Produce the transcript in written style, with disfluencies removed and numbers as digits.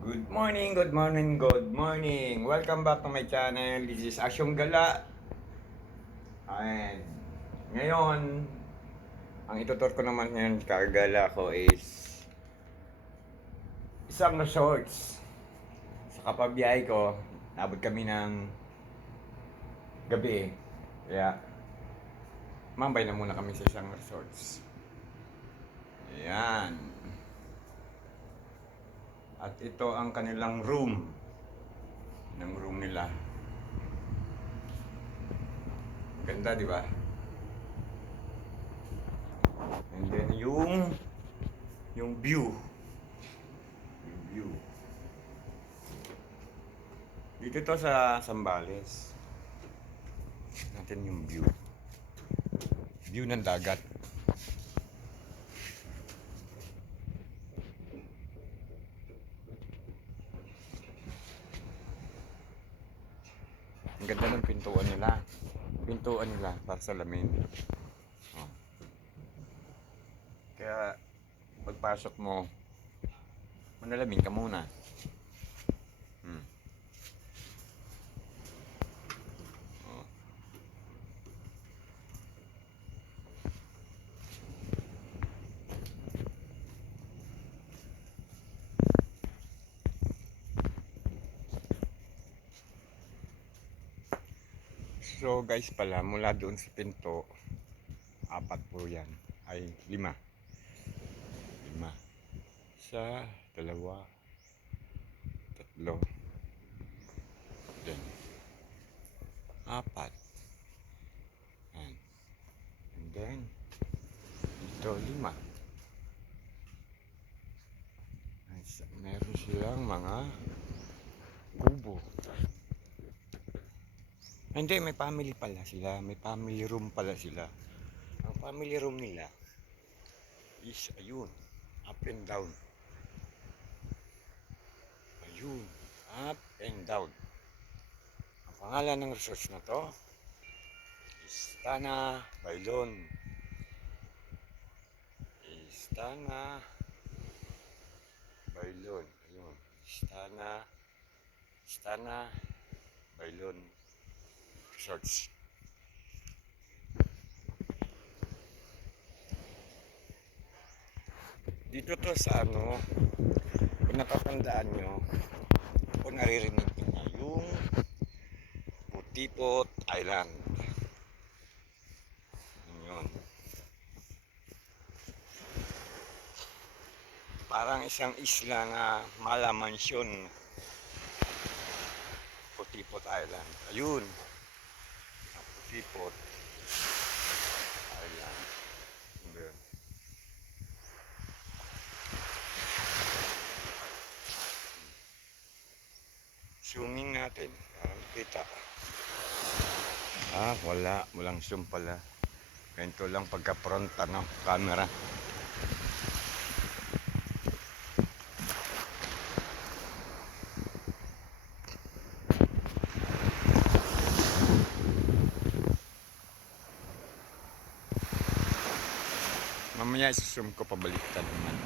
Good morning, good morning, good morning. Welcome back to my channel. This is Asyong Gala. And ngayon, ang itutur ko naman ngayon kagala ko is isang resorts. Sa kapabiyahe ko, nabot kami ng gabi. Kaya, mambay na muna kami sa isang resorts. Ayan. At ito ang kanilang room. Ng room nila. Ganda, di ba? And then yung view. Yung view. Dito to sa Zambales. Natin yung view. View ng dagat. Ang ganda ng pintuan nila. Pintuan nila para sa lamin. Oh. Kaya pagpasok mo, manalamin ka muna. Oh. So guys pala, mula doon sa pinto, 4 po yan. Ay, 5. 5. Isa, 2, 3, then 4. Yan. And then, dito 5. Meron silang mga kubo. Hindi, may family pala sila. May family room pala sila. Ang family room nila is, ayun, up and down. Ayun, up and down. Ang pangalan ng resort na to Istana Bailon. Istana Bailon. Ayun, Istana Bailon Resorts. Dito to sa kung natatandaan nyo, kung naririnig nyo yung Putipot Island. Yun. Parang isang isla na malamansyon. Putipot Island. Ayun. Putipot Island. Ayun. Zooming natin. Kita. Wala. Walang zoom pala. Ganito lang pagka-front camera. Mamaya isi-zoom ko pabaliktad naman.